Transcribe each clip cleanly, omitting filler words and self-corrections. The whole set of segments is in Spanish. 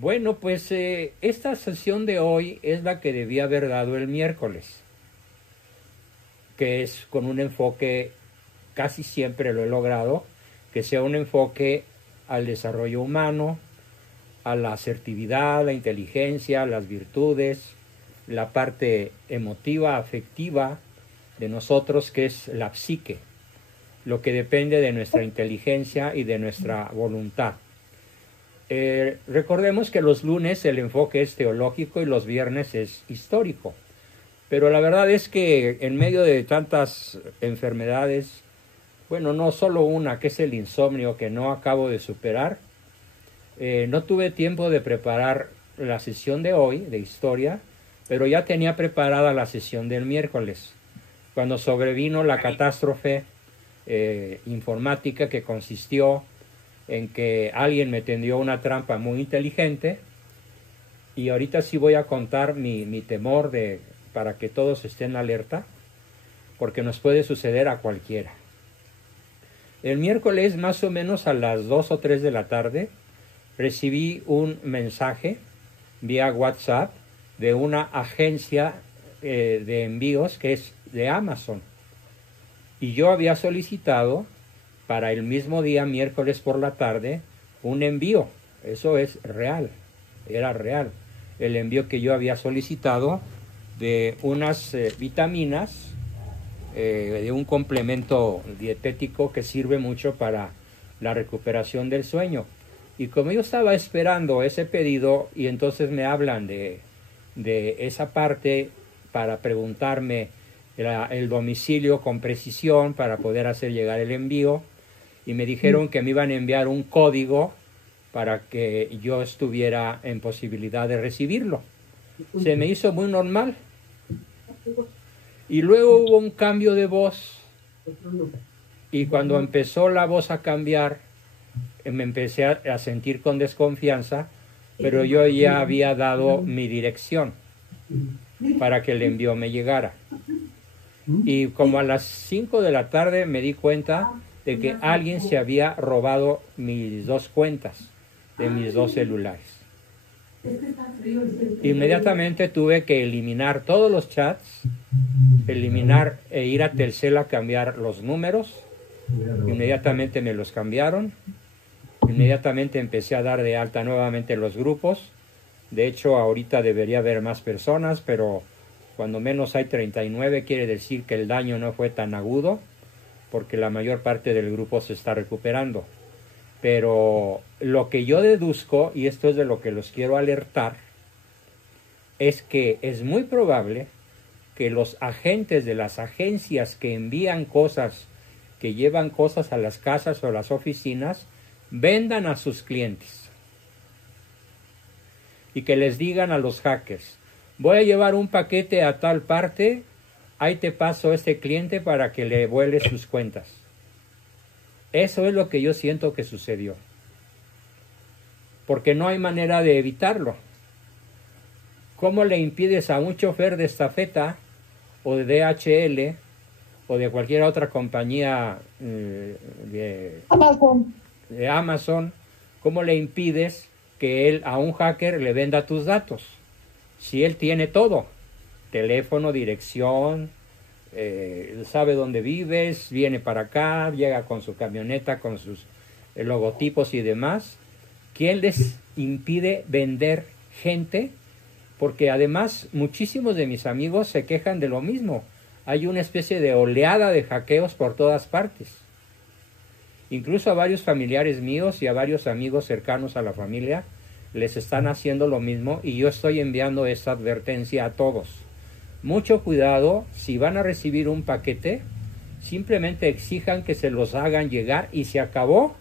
Bueno, pues esta sesión de hoy es la que debía haber dado el miércoles, que es con un enfoque, casi siempre lo he logrado, que sea un enfoque al desarrollo humano, a la asertividad, la inteligencia, las virtudes, la parte emotiva, afectiva de nosotros, que es la psique, lo que depende de nuestra inteligencia y de nuestra voluntad. Recordemos que los lunes el enfoque es teológico y los viernes es histórico, pero la verdad es que en medio de tantas enfermedades, bueno, no solo una, que es el insomnio, que no acabo de superar, no tuve tiempo de preparar la sesión de hoy, de historia, pero ya tenía preparada la sesión del miércoles, cuando sobrevino la catástrofe informática que consistió en que alguien me tendió una trampa muy inteligente, y ahorita sí voy a contar mi temor para que todos estén alerta, porque nos puede suceder a cualquiera. El miércoles, más o menos a las 2 o 3 de la tarde, recibí un mensaje vía WhatsApp de una agencia de envíos que es de Amazon. Y yo había solicitado para el mismo día, miércoles por la tarde, un envío. Eso es real, era real. El envío que yo había solicitado de unas vitaminas, de un complemento dietético que sirve mucho para la recuperación del sueño. Y como yo estaba esperando ese pedido, y entonces me hablan de esa parte para preguntarme el domicilio con precisión para poder hacer llegar el envío, y me dijeron que me iban a enviar un código para que yo estuviera en posibilidad de recibirlo. Se me hizo muy normal. Y luego hubo un cambio de voz, y cuando empezó la voz a cambiar, me empecé a sentir con desconfianza, pero yo ya había dado mi dirección para que el envío me llegara. Y como a las 5 de la tarde me di cuenta de que alguien se había robado mis 2 cuentas de mis 2 celulares. Inmediatamente tuve que eliminar todos los chats, eliminar e ir a Telcel a cambiar los números. Inmediatamente me los cambiaron. Inmediatamente empecé a dar de alta nuevamente los grupos. De hecho, ahorita debería haber más personas, pero cuando menos hay 39, quiere decir que el daño no fue tan agudo, porque la mayor parte del grupo se está recuperando. Pero lo que yo deduzco, y esto es de lo que los quiero alertar, es que es muy probable que los agentes de las agencias que envían cosas, que llevan cosas a las casas o a las oficinas, vendan a sus clientes. Y que les digan a los hackers: voy a llevar un paquete a tal parte, ahí te paso a este cliente para que le vueles sus cuentas. Eso es lo que yo siento que sucedió. Porque no hay manera de evitarlo. ¿Cómo le impides a un chofer de estafeta o de DHL o de cualquier otra compañía de Amazon, cómo le impides que él a un hacker le venda tus datos? Si él tiene todo, teléfono, dirección, sabe dónde vives, viene para acá, llega con su camioneta, con sus logotipos y demás, ¿quién les impide vender gente? Porque además muchísimos de mis amigos se quejan de lo mismo. Hay una especie de oleada de hackeos por todas partes. Incluso a varios familiares míos y a varios amigos cercanos a la familia les están haciendo lo mismo, y yo estoy enviando esta advertencia a todos. Mucho cuidado, si van a recibir un paquete, simplemente exijan que se los hagan llegar y se acabó,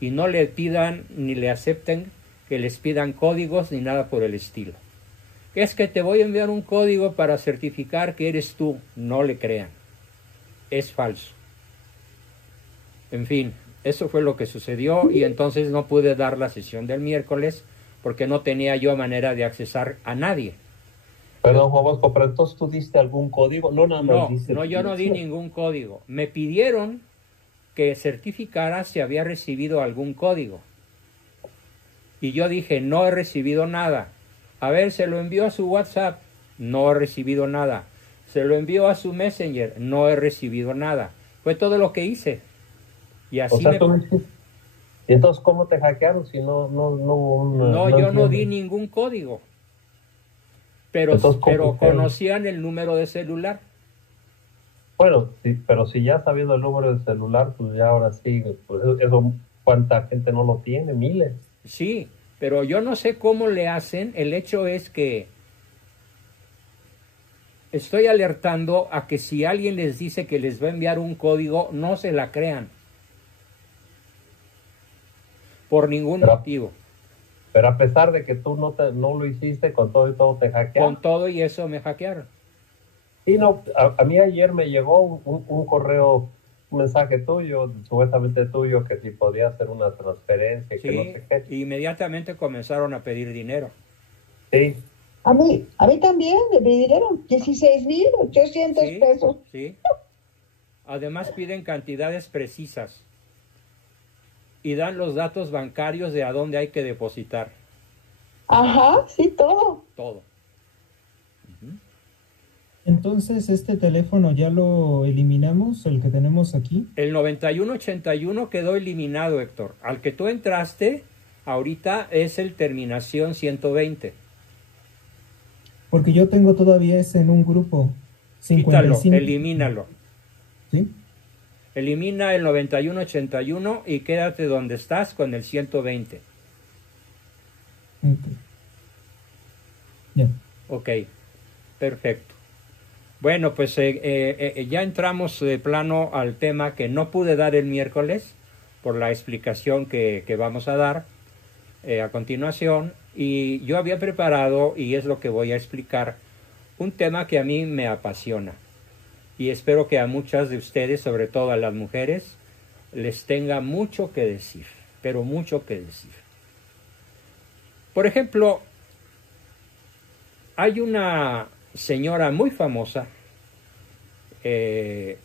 y no le pidan ni le acepten que les pidan códigos ni nada por el estilo. Es que te voy a enviar un código para certificar que eres tú. No le crean. Es falso. En fin, eso fue lo que sucedió, y entonces no pude dar la sesión del miércoles porque no tenía yo manera de accesar a nadie. Perdón, Juan Bosco, pero entonces tú diste algún código, no nada más diste. No, yo no di ningún código. Me pidieron que certificara si había recibido algún código. Y yo dije, no he recibido nada. A ver, se lo envió a su WhatsApp, no he recibido nada. Se lo envió a su Messenger, no he recibido nada. Fue todo lo que hice. Y así tú no hiciste. Entonces, ¿cómo te hackearon si no hubo No, yo no di ningún código. Pero conocían el número de celular. Bueno, sí, pero si ya sabiendo el número de celular, pues ya ahora sí, pues eso, ¿cuánta gente no lo tiene? Miles. Sí, pero yo no sé cómo le hacen. El hecho es que estoy alertando a que si alguien les dice que les va a enviar un código, no se la crean. Por ningún motivo. Pero a pesar de que tú no lo hiciste, con todo y todo te hackearon. Con todo y eso me hackearon. Y no, a mí ayer me llegó un correo, un mensaje tuyo, supuestamente tuyo, que si podía hacer una transferencia, sí, que no sé qué. Inmediatamente comenzaron a pedir dinero. Sí. A mí también me pidieron 16,800 pesos. Sí. Además piden cantidades precisas y dan los datos bancarios de a dónde hay que depositar. Ajá, sí, todo. Todo. Entonces, ¿este teléfono ya lo eliminamos, el que tenemos aquí? El 9181 quedó eliminado, Héctor. Al que tú entraste, ahorita es el terminación 120. Porque yo tengo todavía ese en un grupo. 55. Quítalo, elimínalo. ¿Sí? Elimina el 9181 y quédate donde estás con el 120. Ok. Ya. Ok, perfecto. Bueno, pues ya entramos de plano al tema que no pude dar el miércoles por la explicación que vamos a dar a continuación. Y yo había preparado, y es lo que voy a explicar, un tema que a mí me apasiona. Y espero que a muchas de ustedes, sobre todo a las mujeres, les tenga mucho que decir, pero mucho que decir. Por ejemplo, hay una señora muy famosa que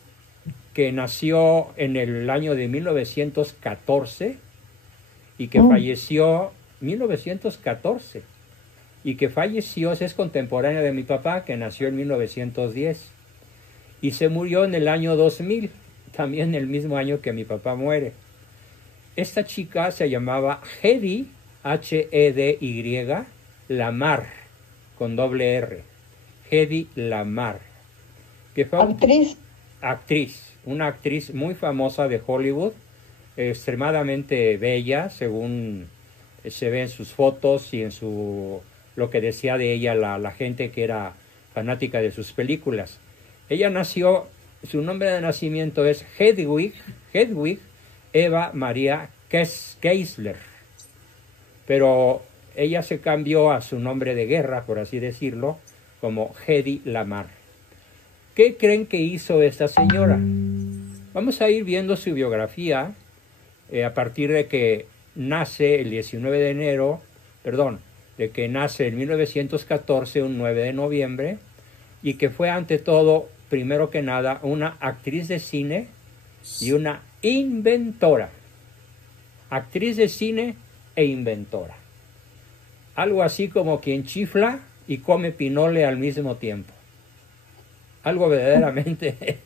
nació en el año de 1914 y que falleció 1914 y que falleció, es contemporánea de mi papá, que nació en 1910 y se murió en el año 2000, también el mismo año que mi papá muere. Esta chica se llamaba Hedy, H-E-D-Y, Lamarr, con doble R. Hedy Lamarr, que fue una actriz muy famosa de Hollywood, extremadamente bella, según se ve en sus fotos y en lo que decía de ella la gente que era fanática de sus películas. Ella nació, su nombre de nacimiento es Hedwig Eva Maria Keisler, pero ella se cambió a su nombre de guerra, por así decirlo, como Hedy Lamarr. ¿Qué creen que hizo esta señora? Vamos a ir viendo su biografía a partir de que nace el 19 de enero, de que nace en 1914, un 9 de noviembre, y que fue ante todo, primero que nada, una actriz de cine y una inventora. Actriz de cine e inventora. Algo así como quien chifla y come pinole al mismo tiempo. Algo verdaderamente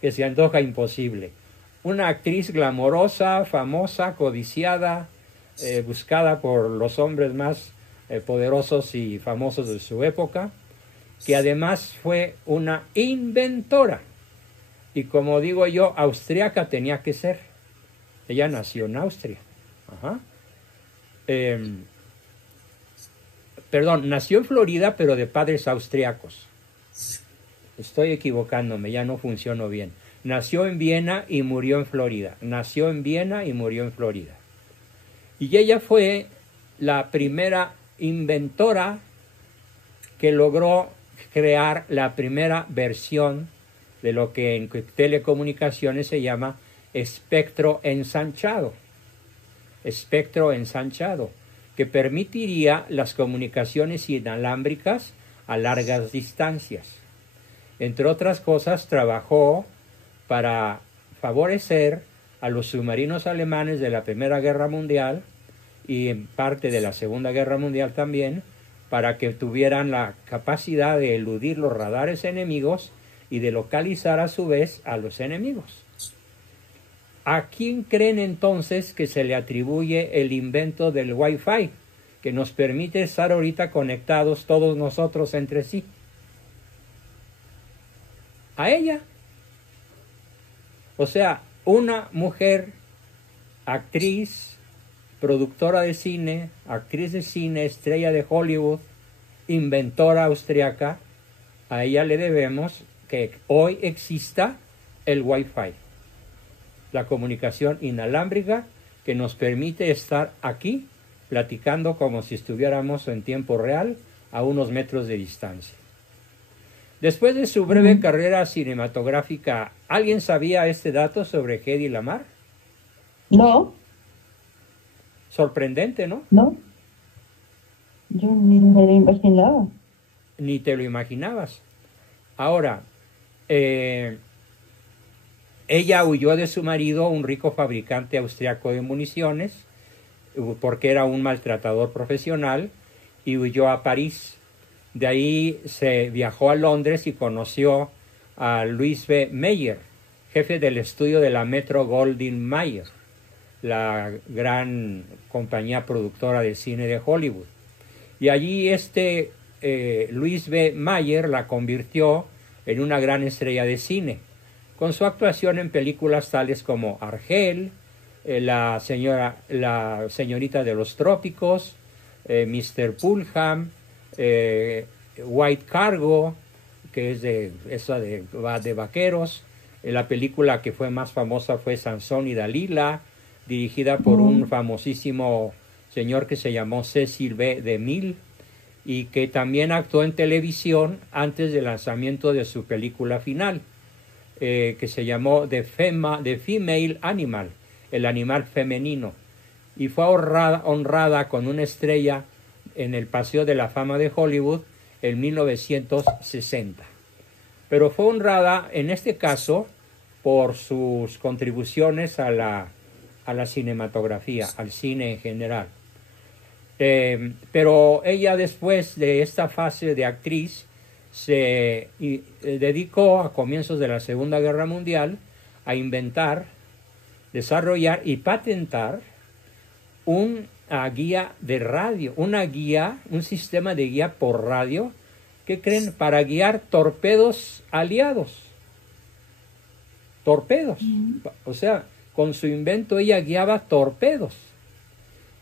que se antoja imposible. Una actriz glamorosa, famosa, codiciada, buscada por los hombres más poderosos y famosos de su época, que además fue una inventora. Y como digo yo, austriaca tenía que ser. Ella nació en Austria. Nació en Florida, pero de padres austriacos. Estoy equivocándome, ya no funcionó bien. Nació en Viena y murió en Florida. Nació en Viena y murió en Florida. Y ella fue la primera inventora que logró crear la primera versión de lo que en telecomunicaciones se llama espectro ensanchado. Espectro ensanchado, que permitiría las comunicaciones inalámbricas a largas distancias. Entre otras cosas, trabajó para favorecer a los submarinos alemanes de la Primera Guerra Mundial y en parte de la Segunda Guerra Mundial también, para que tuvieran la capacidad de eludir los radares enemigos y de localizar a su vez a los enemigos. ¿A quién creen entonces que se le atribuye el invento del Wi-Fi, que nos permite estar ahorita conectados todos nosotros entre sí? A ella. O sea, una mujer, actriz, productora de cine, actriz de cine, estrella de Hollywood, inventora austriaca, a ella le debemos que hoy exista el Wi-Fi, la comunicación inalámbrica que nos permite estar aquí platicando como si estuviéramos en tiempo real a unos metros de distancia. Después de su breve carrera cinematográfica, ¿alguien sabía este dato sobre Hedy Lamarr? No, Sorprendente, ¿no? no. Yo ni me lo imaginaba. Ni te lo imaginabas. Ahora, ella huyó de su marido, un rico fabricante austriaco de municiones, porque era un maltratador profesional, y huyó a París. De ahí se viajó a Londres y conoció a Louis B. Mayer, jefe del estudio de la Metro-Goldwyn-Mayer, la gran compañía productora de cine de Hollywood. Y allí Louis B. Mayer la convirtió en una gran estrella de cine, con su actuación en películas tales como Argel, la señorita de los trópicos, Mr. Pulham, White Cargo, que es de vaqueros. La película que fue más famosa fue Sansón y Dalila, dirigida por un famosísimo señor que se llamó Cecil B. DeMille, y que también actuó en televisión antes del lanzamiento de su película final, que se llamó The Female Animal, el animal femenino, y fue honrada con una estrella en el Paseo de la Fama de Hollywood en 1960. Pero fue honrada en este caso por sus contribuciones a la cinematografía, al cine en general. Pero ella, después de esta fase de actriz, se dedicó a comienzos de la Segunda Guerra Mundial a inventar, desarrollar y patentar una guía de radio, un sistema de guía por radio, ¿qué creen? Para guiar torpedos aliados. Torpedos. O sea, con su invento ella guiaba torpedos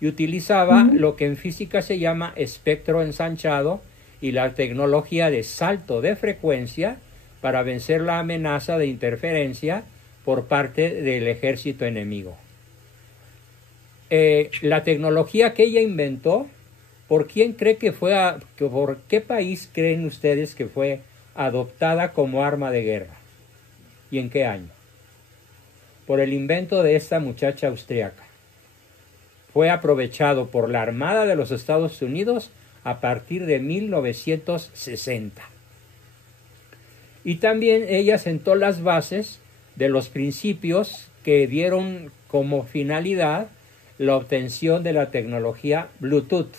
y utilizaba lo que en física se llama espectro ensanchado y la tecnología de salto de frecuencia para vencer la amenaza de interferencia por parte del ejército enemigo. La tecnología que ella inventó, ¿por quién cree que fue por qué país creen ustedes que fue adoptada como arma de guerra? ¿Y en qué año? Por el invento de esta muchacha austriaca. Fue aprovechado por la Armada de los Estados Unidos a partir de 1960. Y también ella sentó las bases de los principios que dieron como finalidad la obtención de la tecnología Bluetooth.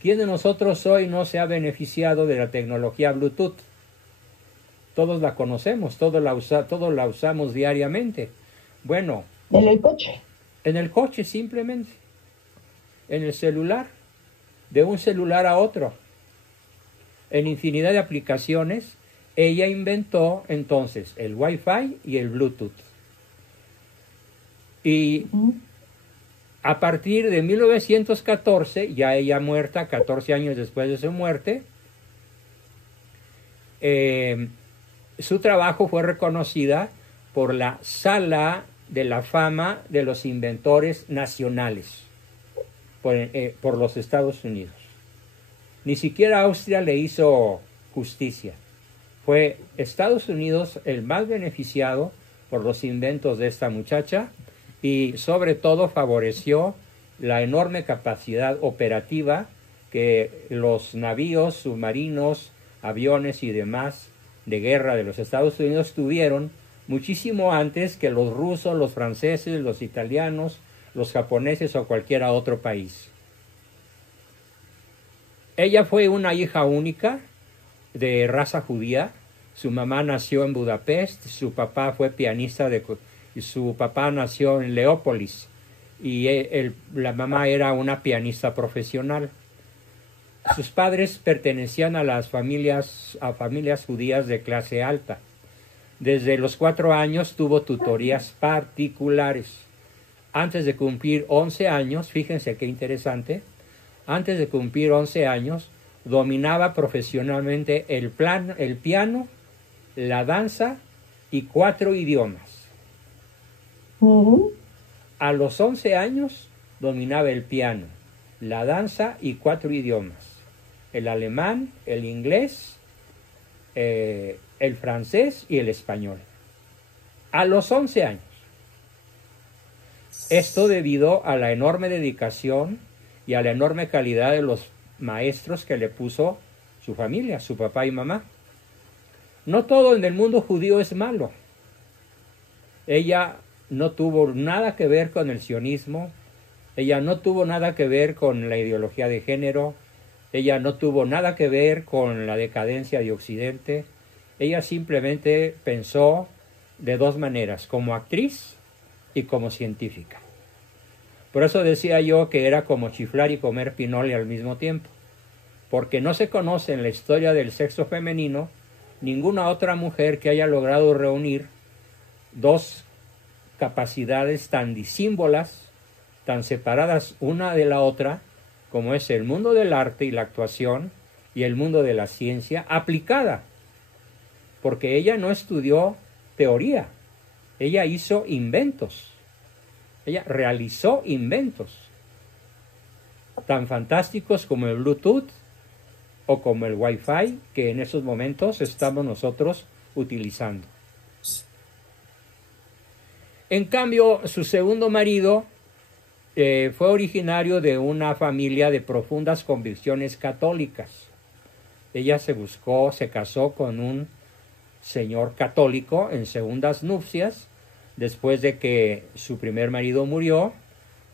¿Quién de nosotros hoy no se ha beneficiado de la tecnología Bluetooth? Todos la conocemos, todos la usamos diariamente. Bueno, En el coche. en el coche simplemente, en el celular, de un celular a otro, en infinidad de aplicaciones. Ella inventó entonces el Wi-Fi y el Bluetooth. Y a partir de 1914, ya ella muerta, 14 años después de su muerte, su trabajo fue reconocida por la Sala de la Fama de los Inventores Nacionales por los Estados Unidos. Ni siquiera Austria le hizo justicia. Fue Estados Unidos el más beneficiado por los inventos de esta muchacha y sobre todo favoreció la enorme capacidad operativa que los navíos, submarinos, aviones y demás de guerra de los Estados Unidos tuvieron muchísimo antes que los rusos, los franceses, los italianos, los japoneses o cualquier otro país. Ella fue una hija única de raza judía. Su mamá nació en Budapest, su papá fue pianista y su papá nació en Leópolis y la mamá era una pianista profesional. Sus padres pertenecían a familias judías de clase alta. Desde los 4 años tuvo tutorías particulares. Antes de cumplir 11 años, fíjense qué interesante, antes de cumplir 11 años, dominaba profesionalmente el piano, la danza y 4 idiomas. A los 11 años dominaba el piano, la danza y 4 idiomas. El alemán, el inglés, el francés y el español. A los 11 años. Esto debido a la enorme dedicación y a la enorme calidad de los maestros que le puso su familia, su papá y mamá. No todo en el mundo judío es malo. Ella no tuvo nada que ver con el sionismo, ella no tuvo nada que ver con la ideología de género, ella no tuvo nada que ver con la decadencia de Occidente. Ella simplemente pensó de 2 maneras, como actriz y como científica. Por eso decía yo que era como chiflar y comer pinole al mismo tiempo, porque no se conoce en la historia del sexo femenino ninguna otra mujer que haya logrado reunir 2 capacidades tan disímbolas, tan separadas una de la otra, como es el mundo del arte y la actuación y el mundo de la ciencia aplicada, porque ella no estudió teoría, ella hizo inventos, ella realizó inventos tan fantásticos como el Bluetooth o como el Wi-Fi que en esos momentos estamos nosotros utilizando. En cambio, su segundo marido fue originario de una familia de profundas convicciones católicas. Ella se casó con un señor católico en segundas nupcias, después de que su primer marido murió,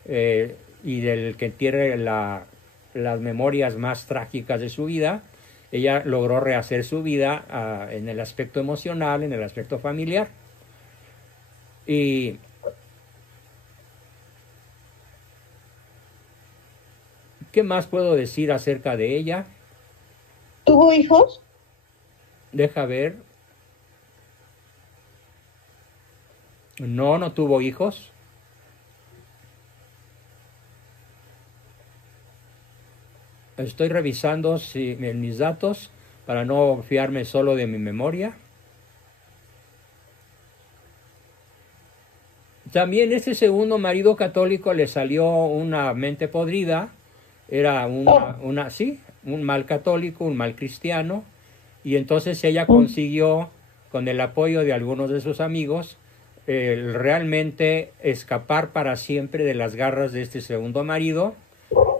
y del que tiene las memorias más trágicas de su vida. Ella logró rehacer su vida en el aspecto emocional, en el aspecto familiar. Y ¿qué más puedo decir acerca de ella? ¿Tuvo hijos? Deja ver. No tuvo hijos. Estoy revisando en mis datos para no fiarme solo de mi memoria. También este segundo marido católico le salió una mente podrida. Era un mal católico, un mal cristiano. Y entonces ella consiguió, con el apoyo de algunos de sus amigos, realmente escapar para siempre de las garras de este segundo marido,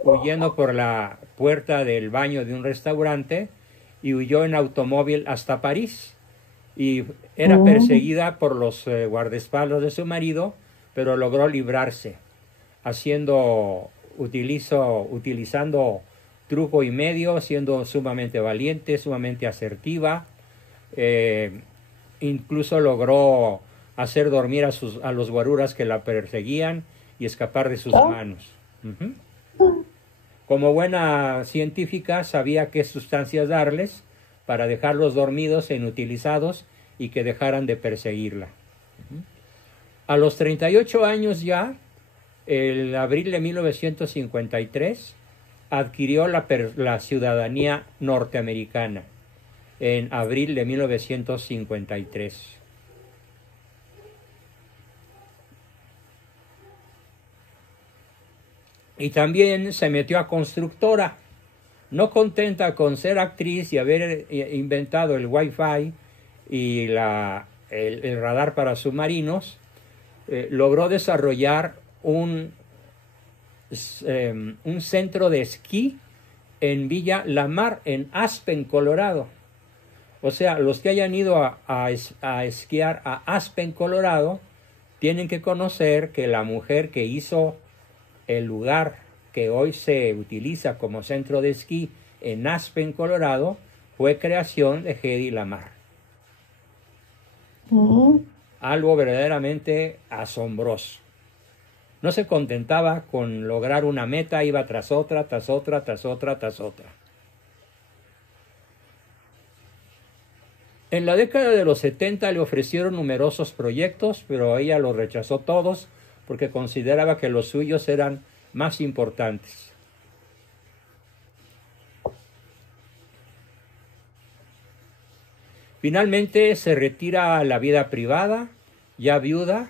huyendo por la puerta del baño de un restaurante, y huyó en automóvil hasta París. Y era perseguida por los guardaespaldas de su marido, pero logró librarse, utilizando truco y medio, siendo sumamente valiente, sumamente asertiva. Incluso logró hacer dormir a los guaruras que la perseguían y escapar de sus manos. Como buena científica, sabía qué sustancias darles para dejarlos dormidos e inutilizados y que dejaran de perseguirla. A los 38 años ya, en abril de 1953, adquirió la ciudadanía norteamericana, en abril de 1953. Y también se metió a constructora. No contenta con ser actriz y haber inventado el Wi-Fi y el radar para submarinos, logró desarrollar un centro de esquí en Villa La Mar, en Aspen, Colorado. O sea, los que hayan ido a esquiar a Aspen, Colorado, tienen que conocer que la mujer que hizo el lugar que hoy se utiliza como centro de esquí en Aspen, Colorado, fue creación de Hedy Lamarr. Algo verdaderamente asombroso. No se contentaba con lograr una meta, iba tras otra, tras otra, tras otra, tras otra. En la década de los 70 le ofrecieron numerosos proyectos, pero ella los rechazó todos porque consideraba que los suyos eran más importantes. Finalmente se retira a la vida privada, ya viuda,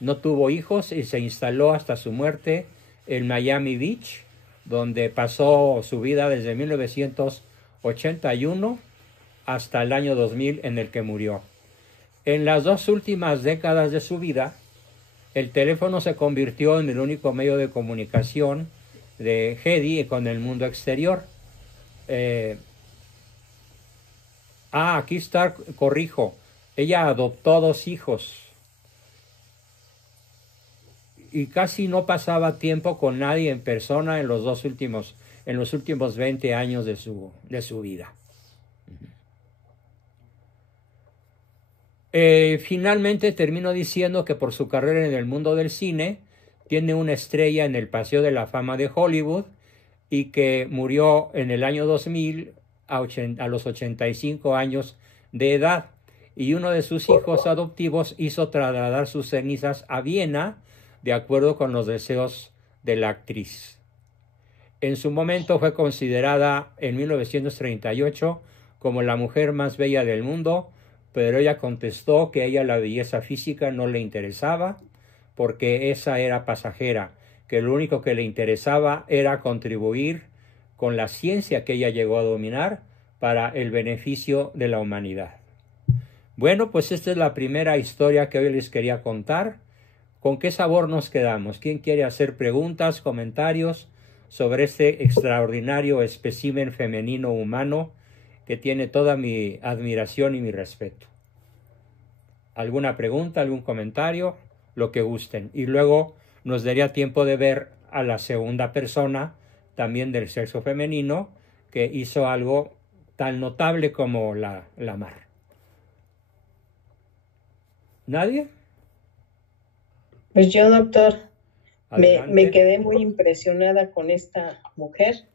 no tuvo hijos y se instaló hasta su muerte en Miami Beach, donde pasó su vida desde 1981 hasta el año 2000 en el que murió. En las 2 últimas décadas de su vida, el teléfono se convirtió en el único medio de comunicación de Hedy con el mundo exterior. Aquí está, corrijo. Ella adoptó 2 hijos y casi no pasaba tiempo con nadie en persona en los últimos 20 años de su vida. Finalmente termino diciendo que por su carrera en el mundo del cine tiene una estrella en el Paseo de la Fama de Hollywood y que murió en el año 2000 a los 85 años de edad, y uno de sus hijos adoptivos hizo trasladar sus cenizas a Viena de acuerdo con los deseos de la actriz. En su momento fue considerada en 1938 como la mujer más bella del mundo, pero ella contestó que a ella la belleza física no le interesaba porque esa era pasajera, que lo único que le interesaba era contribuir con la ciencia que ella llegó a dominar para el beneficio de la humanidad. Bueno, pues esta es la primera historia que hoy les quería contar. ¿Con qué sabor nos quedamos? ¿Quién quiere hacer preguntas, comentarios sobre este extraordinario espécimen femenino humano que tiene toda mi admiración y mi respeto? ¿Alguna pregunta, algún comentario? Lo que gusten. Y luego nos daría tiempo de ver a la segunda persona, también del sexo femenino, que hizo algo tan notable como Lamarr. ¿Nadie? Pues yo, doctor, Adelante. me quedé muy impresionada con esta mujer,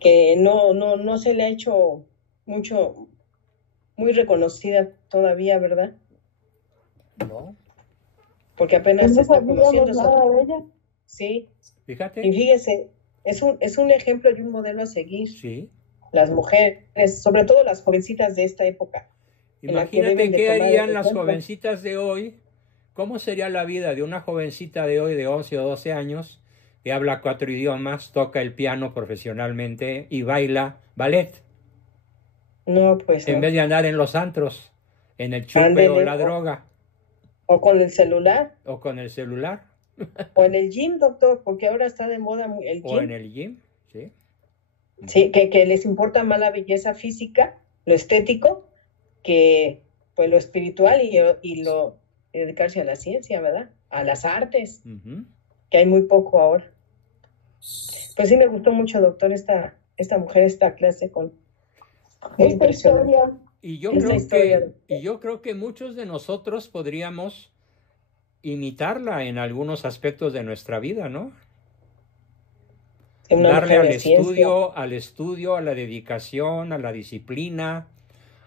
que no se le ha hecho mucho, muy reconocida todavía, ¿verdad? No. Porque apenas se No está conociendo. sabíamos nada de ella. Sí, Fíjate. y fíjese, es un ejemplo y un modelo a seguir. Sí. Las mujeres, sobre todo las jovencitas de esta época. Imagínate qué harían las jovencitas de hoy. ¿Cómo sería la vida de una jovencita de hoy de 11 o 12 años que habla 4 idiomas, toca el piano profesionalmente y baila ballet? No, pues en no. vez de andar en los antros, en el chupe o la droga. O con el celular. O con el celular. O en el gym, doctor, porque ahora está de moda el gym. O en el gym, sí. Sí, que les importa más la belleza física, lo estético, que pues lo espiritual y lo dedicarse a la ciencia, ¿verdad? A las artes, que hay muy poco ahora. Pues sí me gustó mucho, doctor, esta mujer, esta clase con esta historia. Y yo creo que muchos de nosotros podríamos imitarla en algunos aspectos de nuestra vida, ¿no? Darle al estudio, a la dedicación, a la disciplina,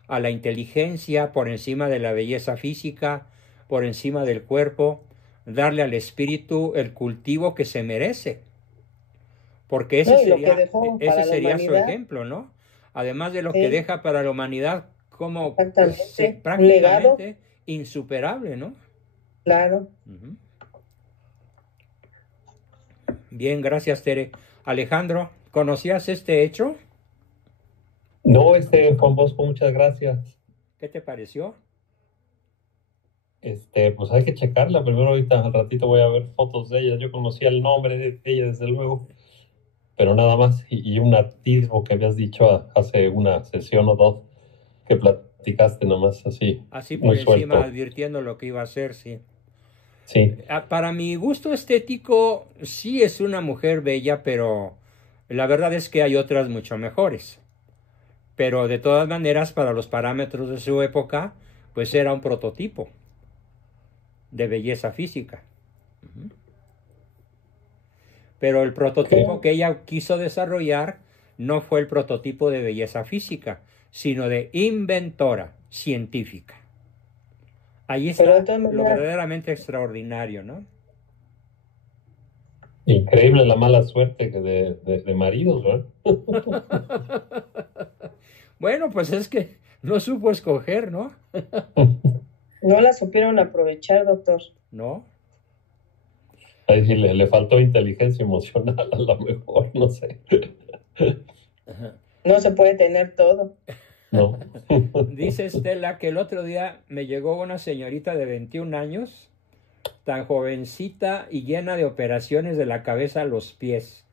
a la inteligencia por encima de la belleza física, por encima del cuerpo, darle al espíritu el cultivo que se merece. Porque ese sería su ejemplo, ¿no? Además de lo que deja para la humanidad como prácticamente insuperable, ¿no? Claro. Bien, gracias, Tere. Alejandro, ¿conocías este hecho? No, Juan Bosco, muchas gracias. ¿Qué te pareció? Pues hay que checarla. Primero ahorita al ratito voy a ver fotos de ella. Yo conocía el nombre de ella, desde luego, pero nada más. Y un atisbo que habías dicho hace una sesión o dos que platicaste nomás así. Así por encima, advirtiendo lo que iba a hacer, sí. Sí, Para mi gusto estético, sí es una mujer bella, pero la verdad es que hay otras mucho mejores. Pero de todas maneras, para los parámetros de su época, pues era un prototipo de belleza física. Pero el prototipo que ella quiso desarrollar no fue el prototipo de belleza física, sino de inventora científica. Ahí Pero de está todas lo maneras, verdaderamente extraordinario, ¿no? increíble la mala suerte de maridos, ¿verdad? Bueno, pues es que no supo escoger, ¿no? no la supieron aprovechar, doctor. ¿No? Ahí sí le faltó inteligencia emocional, a lo mejor, no sé. No se puede tener todo. No. Dice Estela que el otro día me llegó una señorita de 21 años, tan jovencita y llena de operaciones de la cabeza a los pies.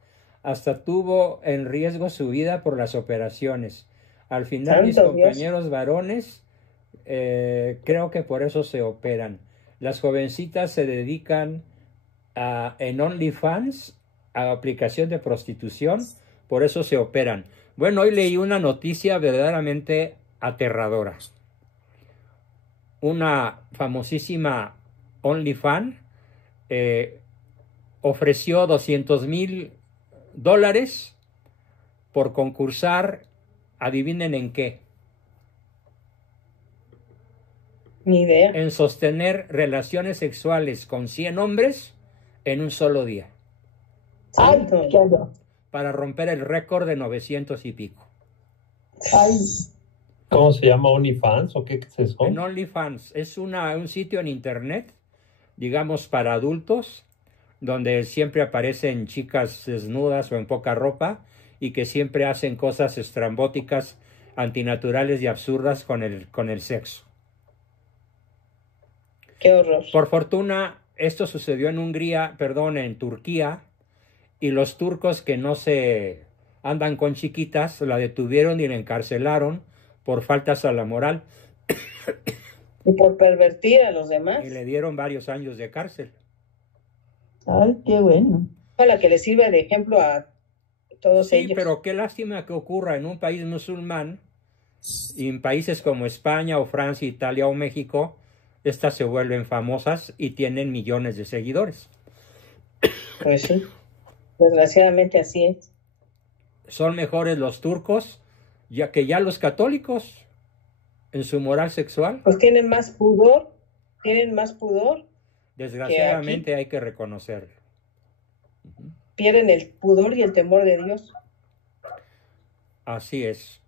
Hasta tuvo en riesgo su vida por las operaciones. Al final mis Santo Dios. compañeros varones creo que por eso se operan. Las jovencitas se dedican en OnlyFans a aplicación de prostitución, por eso se operan. Bueno, hoy leí una noticia verdaderamente aterradora. Una famosísima OnlyFans ofreció $200,000 por concursar, adivinen en qué, Ni idea. en sostener relaciones sexuales con 100 hombres en un solo día, Ay, Santo. qué horror. para romper el récord de 900 y pico. Ay, ¿Cómo se llama? ¿OnlyFans o qué es eso? En OnlyFans es un sitio en internet, digamos, para adultos, donde siempre aparecen chicas desnudas o en poca ropa y que siempre hacen cosas estrambóticas, antinaturales y absurdas con el sexo. Qué horror. Por fortuna, esto sucedió en Turquía, y los turcos que no se andan con chiquitas la detuvieron y la encarcelaron por faltas a la moral Y por pervertir a los demás. y le dieron varios años de cárcel. ay, qué bueno. Para que les sirva de ejemplo a todos Sí, ellos. pero qué lástima que ocurra en un país musulmán y en países como España o Francia, Italia o México, estas se vuelven famosas y tienen millones de seguidores. Pues sí. Desgraciadamente así es. Son mejores los turcos ya que ya los católicos en su moral sexual. Pues tienen más pudor. Tienen más pudor. Desgraciadamente hay que reconocerlo. Pierden el pudor y el temor de Dios. Así es.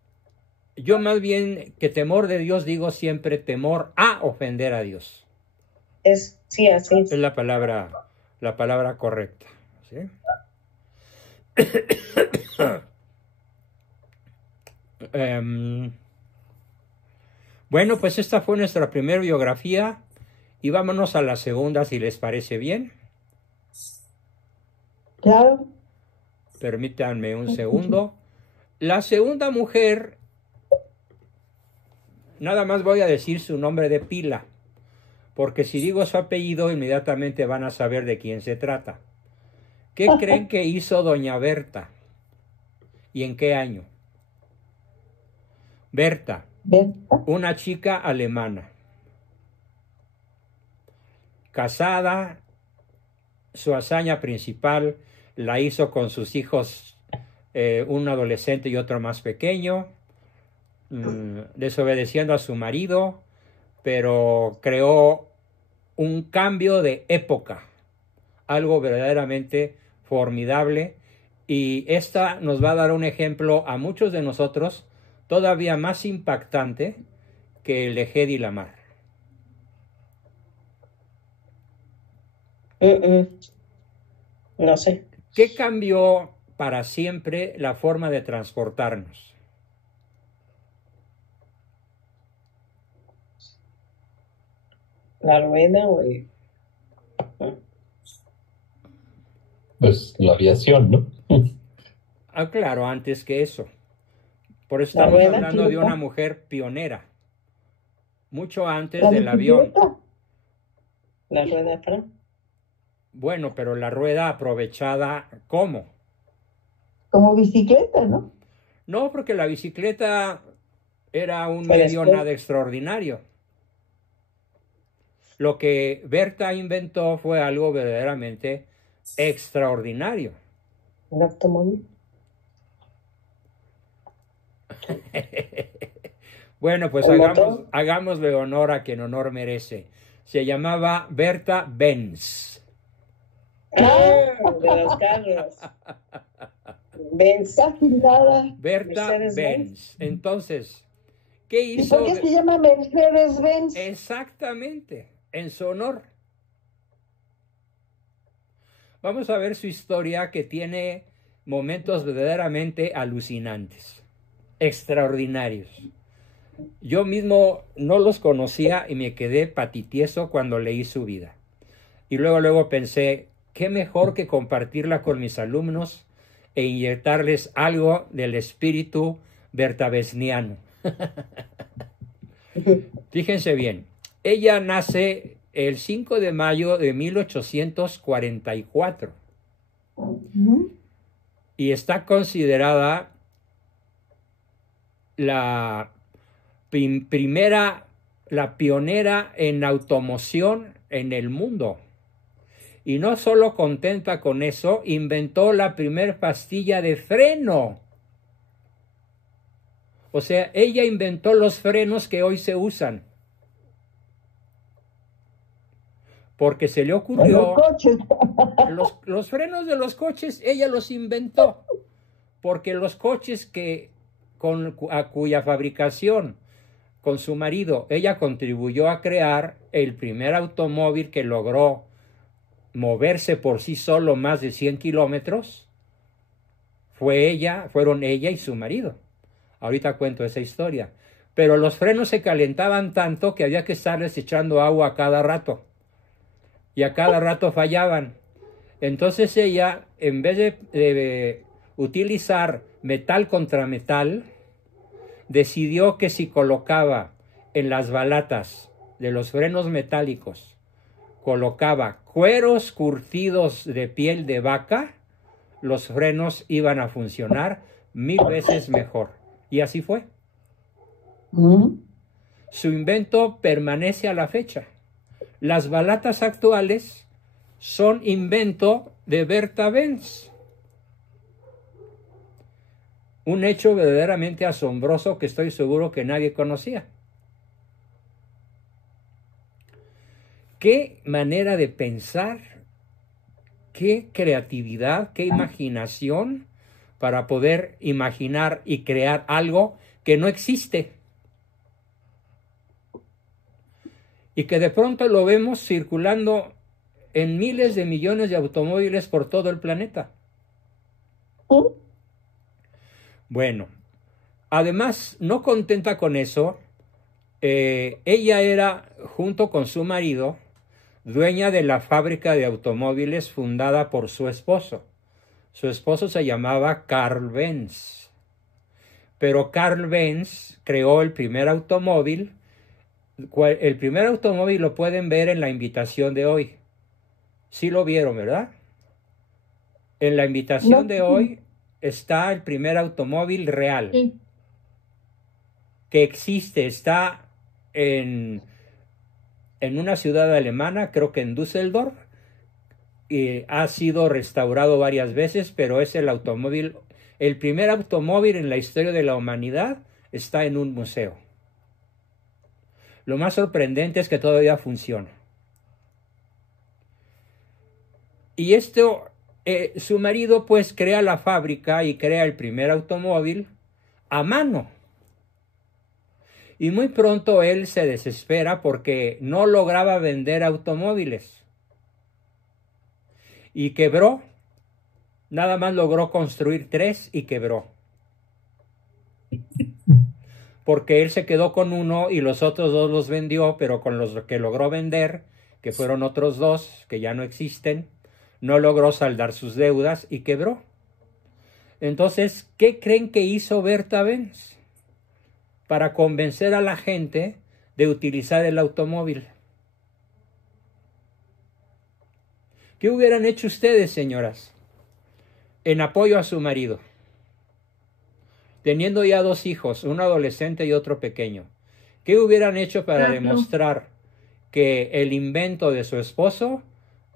Yo más bien que temor de Dios digo siempre temor a ofender a Dios. Sí, así es. Es la palabra correcta. ¿Sí? Bueno, pues esta fue nuestra primera biografía y vámonos a la segunda, si les parece bien. Claro. Permítanme un segundo. La segunda mujer, nada más voy a decir su nombre de pila, porque si digo su apellido inmediatamente van a saber de quién se trata. ¿Qué creen que hizo doña Berta? ¿Y en qué año? Berta, Ven. una chica alemana, casada, su hazaña principal la hizo con sus hijos, un adolescente y otro más pequeño, desobedeciendo a su marido, pero creó un cambio de época, algo verdaderamente formidable, y esta nos va a dar un ejemplo a muchos de nosotros todavía más impactante que el de Hedy Lamarr. No sé. ¿Qué cambió para siempre la forma de transportarnos? La rueda o el... Pues la aviación, ¿no? Claro, antes que eso. Por eso La estamos rueda, hablando de una mujer pionera, mucho antes del avión. bicicleta. La rueda, Fran. Bueno, pero la rueda aprovechada, ¿cómo? Como bicicleta, ¿no? No, porque la bicicleta era un Fue medio después. nada extraordinario. Lo que Berta inventó fue algo verdaderamente extraordinario. Un automóvil. Bueno, pues ¿El motor? hagámosle honor a quien honor merece. Se llamaba Berta Benz. Ah, de los carros. Benz. Casi nada. Berta Mercedes-Benz. Benz. Entonces, ¿qué ¿Y por hizo? qué se llama Mercedes-Benz? Exactamente, en su honor. Vamos a ver su historia, que tiene momentos verdaderamente alucinantes, extraordinarios. Yo mismo no los conocía y me quedé patitieso cuando leí su vida. Y luego pensé, qué mejor que compartirla con mis alumnos e inyectarles algo del espíritu bertavesniano. Fíjense bien, ella nace el 5 de mayo de 1844 y está considerada la pionera en automoción en el mundo. Y no solo contenta con eso, inventó la primer pastilla de freno. O sea, ella inventó los frenos que hoy se usan. Porque se le ocurrió... Los frenos de los coches, ella los inventó. Porque los coches a cuya fabricación con su marido ella contribuyó a crear el primer automóvil que logró moverse por sí solo más de 100 kilómetros, fueron ella y su marido. Ahorita cuento esa historia. Pero los frenos se calentaban tanto que había que estarles echando agua a cada rato. Y a cada rato fallaban. Entonces ella, en vez de utilizar metal contra metal, decidió que si colocaba en las balatas de los frenos metálicos, colocaba cueros curtidos de piel de vaca, los frenos iban a funcionar 1000 veces mejor. Y así fue. Su invento permanece a la fecha. Las balatas actuales son invento de Berta Benz. Un hecho verdaderamente asombroso que estoy seguro que nadie conocía. Qué manera de pensar, qué creatividad, qué imaginación para poder imaginar y crear algo que no existe. Y que de pronto lo vemos circulando en miles de millones de automóviles por todo el planeta. Bueno, además, no contenta con eso, ella era, junto con su marido, dueña de la fábrica de automóviles fundada por su esposo. Su esposo se llamaba Carl Benz. Pero Carl Benz creó el primer automóvil. El primer automóvil lo pueden ver en la invitación de hoy. Sí lo vieron, ¿verdad? En la invitación de hoy está el primer automóvil real que existe. Está en una ciudad alemana, creo que en Düsseldorf, y ha sido restaurado varias veces, pero es el primer automóvil en la historia de la humanidad está en un museo. Lo más sorprendente es que todavía funciona. Y su marido pues crea la fábrica y crea el primer automóvil a mano. Y muy pronto él se desespera porque no lograba vender automóviles. Y quebró. Nada más logró construir 3 y quebró. Porque él se quedó con uno y los otros 2 los vendió, pero con los que logró vender, que fueron otros 2 que ya no existen, no logró saldar sus deudas y quebró. Entonces, ¿qué creen que hizo Berta Benz para convencer a la gente de utilizar el automóvil? ¿Qué hubieran hecho ustedes, señoras, en apoyo a su marido? Teniendo ya 2 hijos, uno adolescente y otro pequeño. ¿Qué hubieran hecho para demostrar que el invento de su esposo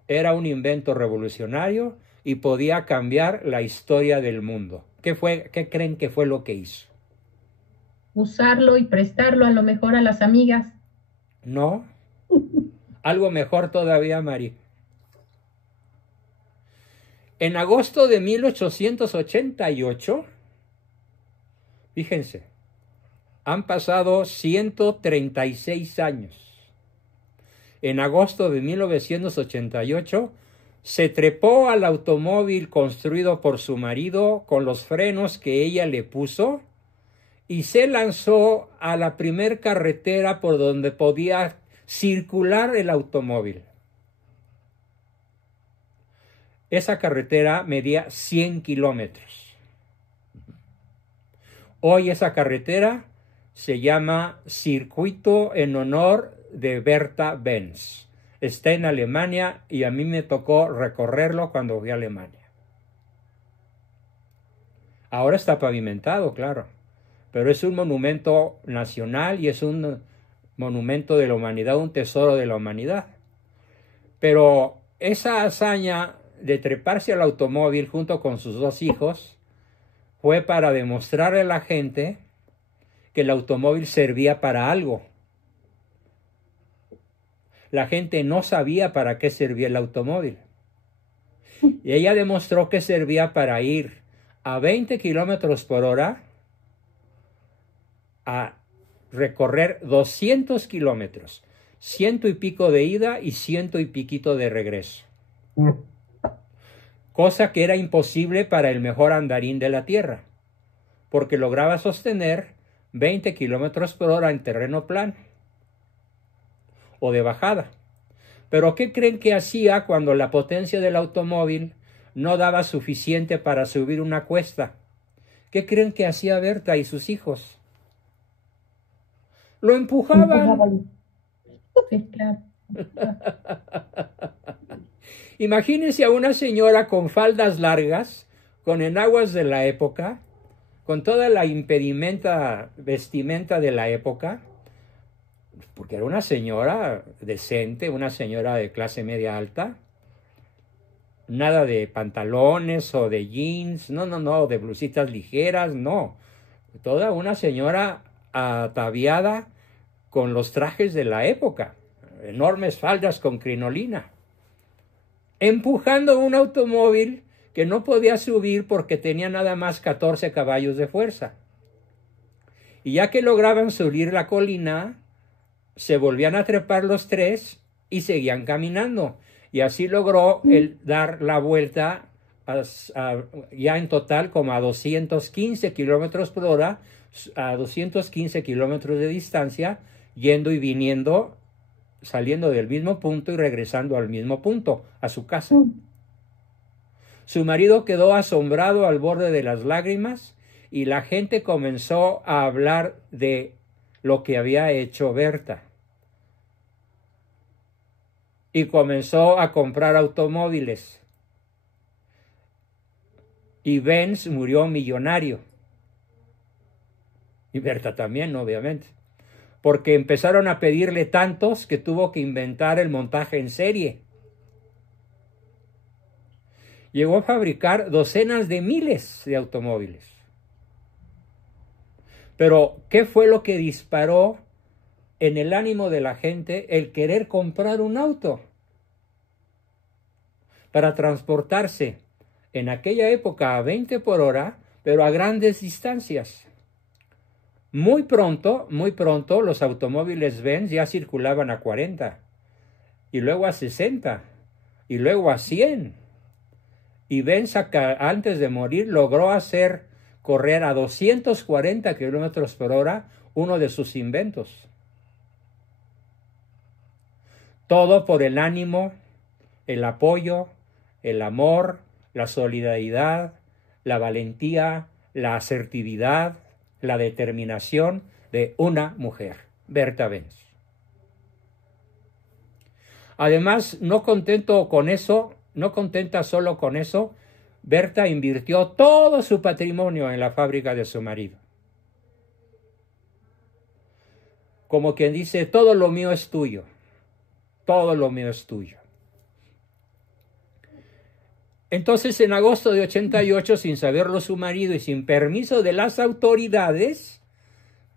era un invento revolucionario y podía cambiar la historia del mundo? ¿Qué creen que fue lo que hizo? Usarlo y prestarlo a lo mejor a las amigas. No. Algo mejor todavía, Mari. En agosto de 1888, fíjense, han pasado 136 años. En agosto de 1988, se trepó al automóvil construido por su marido con los frenos que ella le puso y se lanzó a la primer carretera por donde podía circular el automóvil. Esa carretera medía 100 kilómetros. Hoy esa carretera se llama Circuito en honor de Bertha Benz. Está en Alemania y a mí me tocó recorrerlo cuando fui a Alemania. Ahora está pavimentado, claro, pero es un monumento nacional y es un monumento de la humanidad, un tesoro de la humanidad. Pero esa hazaña de treparse al automóvil junto con sus 2 hijos fue para demostrarle a la gente que el automóvil servía para algo. La gente no sabía para qué servía el automóvil. Y ella demostró que servía para ir a 20 kilómetros por hora a recorrer 200 kilómetros, 100 y pico de ida y 100 y piquito de regreso. Cosa que era imposible para el mejor andarín de la tierra, porque lograba sostener 20 kilómetros por hora en terreno plano o de bajada. Pero ¿qué creen que hacía cuando la potencia del automóvil no daba suficiente para subir una cuesta? ¿Qué creen que hacía Berta y sus hijos? Lo empujaban. Sí, claro. Imagínense a una señora con faldas largas, con enaguas de la época, con toda la vestimenta de la época, porque era una señora decente, una señora de clase media alta, nada de pantalones o de jeans, no, de blusitas ligeras, no, toda una señora ataviada con los trajes de la época, enormes faldas con crinolina, empujando un automóvil que no podía subir porque tenía nada más 14 caballos de fuerza. Y ya que lograban subir la colina, se volvían a trepar los 3 y seguían caminando. Y así logró dar la vuelta ya en total como a 215 kilómetros por hora, a 215 kilómetros de distancia, yendo y viniendo, saliendo del mismo punto y regresando al mismo punto, a su casa. Su marido quedó asombrado al borde de las lágrimas y la gente comenzó a hablar de lo que había hecho Berta. Y comenzó a comprar automóviles. Y Benz murió millonario. Y Berta también, obviamente. Porque empezaron a pedirle tantos que tuvo que inventar el montaje en serie. Llegó a fabricar docenas de miles de automóviles. Pero, ¿qué fue lo que disparó en el ánimo de la gente el querer comprar un auto para transportarse en aquella época a 20 por hora, pero a grandes distancias? Muy pronto, los automóviles Benz ya circulaban a 40, y luego a 60, y luego a 100. Y Benz, antes de morir, logró hacer correr a 240 kilómetros por hora uno de sus inventos. Todo por el ánimo, el apoyo, el amor, la solidaridad, la valentía, la asertividad, la determinación de una mujer, Berta Benz. Además, no contento con eso, no contenta solo con eso, Berta invirtió todo su patrimonio en la fábrica de su marido. Como quien dice, todo lo mío es tuyo, todo lo mío es tuyo. Entonces, en agosto de 88, sin saberlo su marido y sin permiso de las autoridades,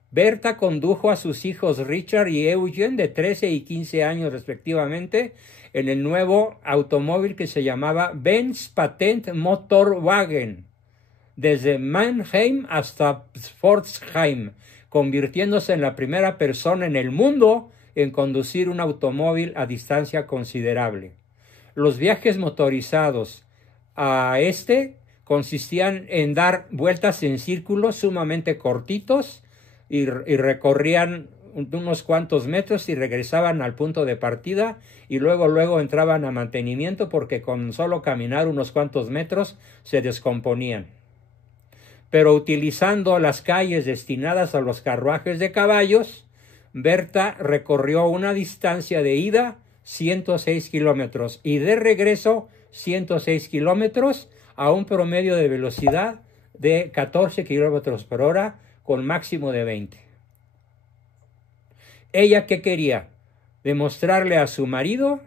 Berta condujo a sus hijos Richard y Eugen, de 13 y 15 años respectivamente, en el nuevo automóvil que se llamaba Benz Patent Motorwagen, desde Mannheim hasta Pforzheim, convirtiéndose en la primera persona en el mundo en conducir un automóvil a distancia considerable. Los viajes motorizados a consistían en dar vueltas en círculos sumamente cortitos y recorrían unos cuantos metros y regresaban al punto de partida y luego entraban a mantenimiento porque con solo caminar unos cuantos metros se descomponían. Pero utilizando las calles destinadas a los carruajes de caballos, Berta recorrió una distancia de ida 106 kilómetros y de regreso 106 kilómetros a un promedio de velocidad de 14 kilómetros por hora con máximo de 20. ¿Ella qué quería? Demostrarle a su marido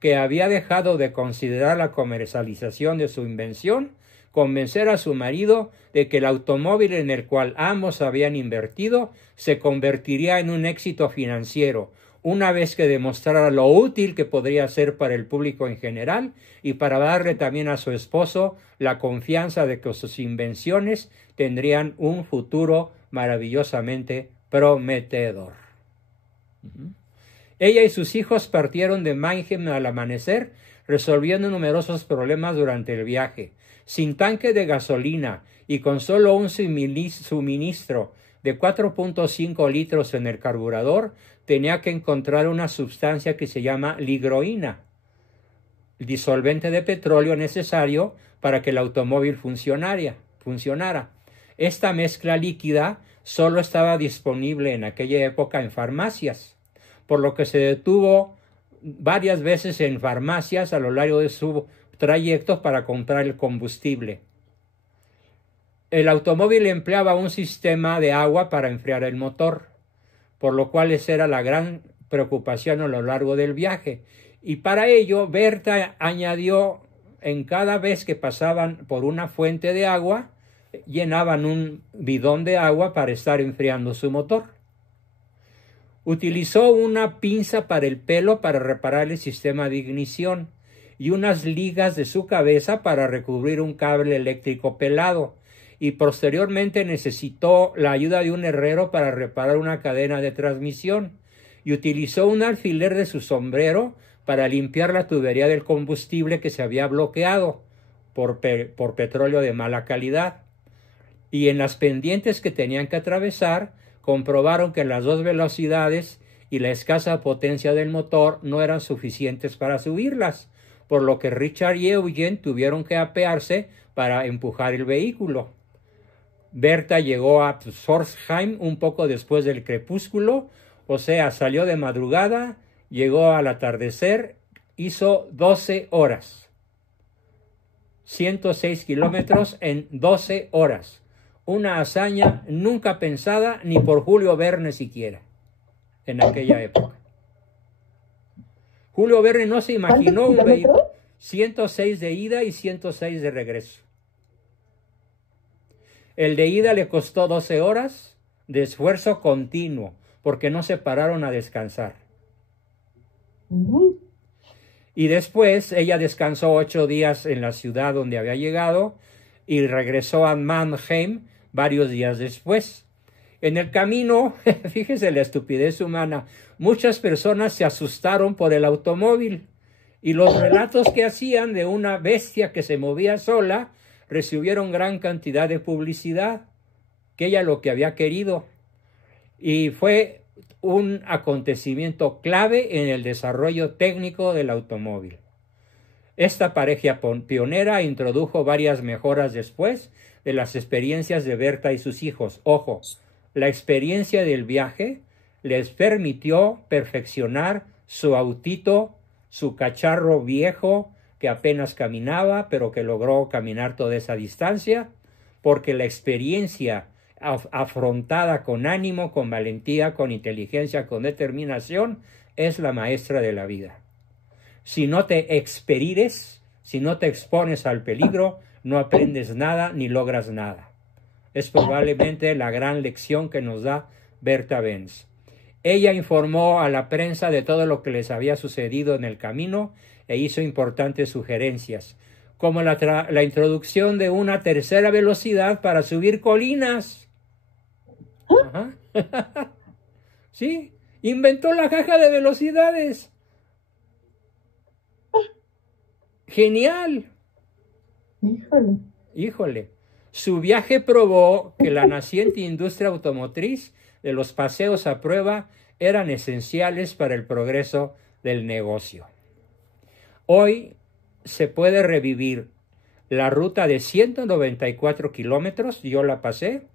que había dejado de considerar la comercialización de su invención, convencer a su marido de que el automóvil en el cual ambos habían invertido se convertiría en un éxito financiero, una vez que demostrara lo útil que podría ser para el público en general y para darle también a su esposo la confianza de que sus invenciones tendrían un futuro maravillosamente prometedor. Ella y sus hijos partieron de Mannheim al amanecer, resolviendo numerosos problemas durante el viaje. Sin tanque de gasolina y con solo un suministro de 4.5 litros en el carburador, tenía que encontrar una sustancia que se llama ligroína, disolvente de petróleo necesario para que el automóvil funcionara. Esta mezcla líquida solo estaba disponible en aquella época en farmacias, por lo que se detuvo varias veces en farmacias a lo largo de su trayecto para comprar el combustible. El automóvil empleaba un sistema de agua para enfriar el motor, por lo cual esa era la gran preocupación a lo largo del viaje. Y para ello, Berta añadió, en cada vez que pasaban por una fuente de agua, llenaban un bidón de agua para estar enfriando su motor. Utilizó una pinza para el pelo para reparar el sistema de ignición y unas ligas de su cabeza para recubrir un cable eléctrico pelado, y posteriormente necesitó la ayuda de un herrero para reparar una cadena de transmisión, y utilizó un alfiler de su sombrero para limpiar la tubería del combustible que se había bloqueado por petróleo de mala calidad. Y en las pendientes que tenían que atravesar, comprobaron que las dos velocidades y la escasa potencia del motor no eran suficientes para subirlas, por lo que Richard y Eugen tuvieron que apearse para empujar el vehículo. Berta llegó a Pforzheim un poco después del crepúsculo, o sea, salió de madrugada, llegó al atardecer, hizo 12 horas. 106 kilómetros en 12 horas. Una hazaña nunca pensada ni por Julio Verne siquiera, en aquella época. Julio Verne no se imaginó un vehículo. 106 de ida y 106 de regreso. El de ida le costó 12 horas de esfuerzo continuo, porque no se pararon a descansar. Y después ella descansó 8 días en la ciudad donde había llegado y regresó a Mannheim varios días después. En el camino, fíjese la estupidez humana, muchas personas se asustaron por el automóvil y los relatos que hacían de una bestia que se movía sola recibieron gran cantidad de publicidad, que ella lo que había querido, y fue un acontecimiento clave en el desarrollo técnico del automóvil. Esta pareja pionera introdujo varias mejoras después de las experiencias de Berta y sus hijos. Ojo, la experiencia del viaje les permitió perfeccionar su autito, su cacharro viejo, que apenas caminaba, pero que logró caminar toda esa distancia, porque la experiencia afrontada con ánimo, con valentía, con inteligencia, con determinación, es la maestra de la vida. Si no te experires, si no te expones al peligro, no aprendes nada ni logras nada. Es probablemente la gran lección que nos da Berta Benz. Ella informó a la prensa de todo lo que les había sucedido en el camino e hizo importantes sugerencias, como la introducción de una tercera velocidad para subir colinas. Ajá. Sí, inventó la caja de velocidades. Genial. Híjole. Híjole. Su viaje probó que la naciente industria automotriz de los paseos a prueba eran esenciales para el progreso del negocio. Hoy se puede revivir la ruta de 194 kilómetros, yo la pasé,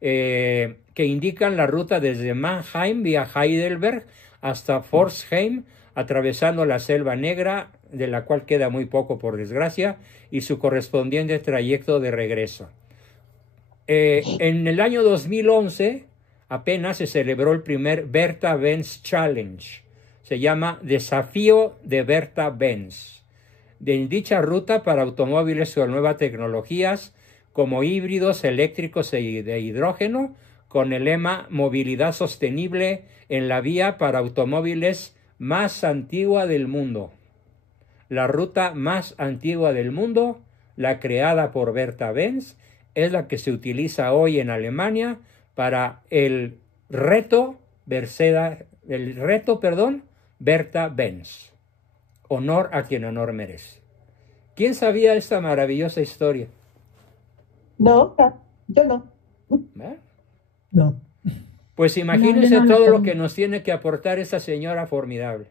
que indican la ruta desde Mannheim vía Heidelberg hasta Pforzheim, atravesando la Selva Negra, de la cual queda muy poco por desgracia, y su correspondiente trayecto de regreso. En el año 2011 apenas se celebró el primer Berta Benz Challenge. Se llama Desafío de Berta Benz. En dicha ruta para automóviles con nuevas tecnologías como híbridos eléctricos y de hidrógeno, con el lema Movilidad Sostenible en la vía para automóviles más antigua del mundo. La ruta más antigua del mundo, la creada por Berta Benz, es la que se utiliza hoy en Alemania para el reto Berta Benz. Honor a quien honor merece. ¿Quién sabía esta maravillosa historia? No, yo no. ¿Eh? No. Pues imagínense No, yo no todo la lo tengo. que nos tiene que aportar esa señora formidable.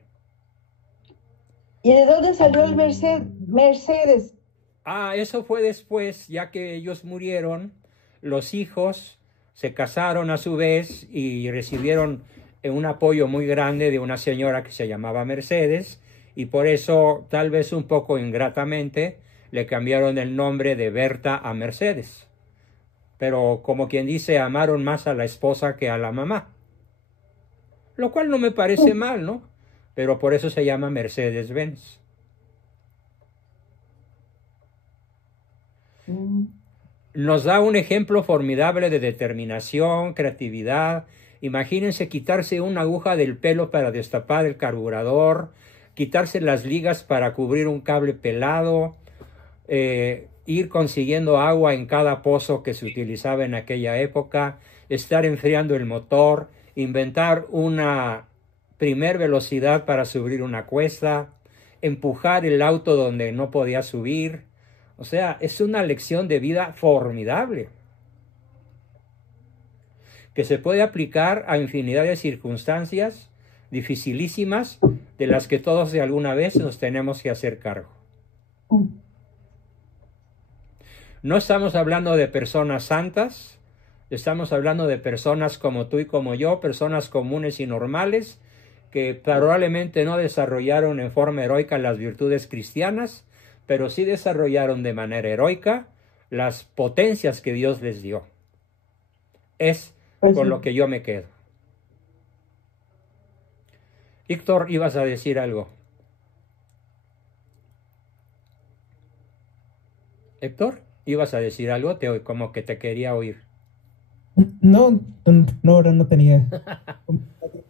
¿Y de dónde salió el Mercedes? Ah, eso fue después, ya que ellos murieron, los hijos se casaron a su vez y recibieron un apoyo muy grande de una señora que se llamaba Mercedes, y por eso, tal vez un poco ingratamente, le cambiaron el nombre de Berta a Mercedes. Pero como quien dice, amaron más a la esposa que a la mamá. Lo cual no me parece mal, ¿no? Pero por eso se llama Mercedes-Benz. Nos da un ejemplo formidable de determinación, creatividad. Imagínense quitarse una aguja del pelo para destapar el carburador, quitarse las ligas para cubrir un cable pelado, ir consiguiendo agua en cada pozo que se utilizaba en aquella época, estar enfriando el motor, inventar una primer velocidad para subir una cuesta, empujar el auto donde no podía subir. O sea, es una lección de vida formidable que se puede aplicar a infinidad de circunstancias dificilísimas de las que todos de alguna vez nos tenemos que hacer cargo. No estamos hablando de personas santas, estamos hablando de personas como tú y como yo, personas comunes y normales que probablemente no desarrollaron en forma heroica las virtudes cristianas, pero sí desarrollaron de manera heroica las potencias que Dios les dio. Es con lo que yo me quedo. Víctor, ibas a decir algo. Héctor, ibas a decir algo, como que te quería oír. No, ahora no tenía.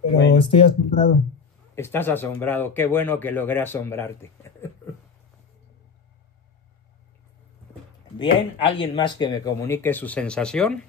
Pero Bueno. estoy asombrado. Estás asombrado, qué bueno que logré asombrarte. Bien, ¿alguien más que me comunique su sensación?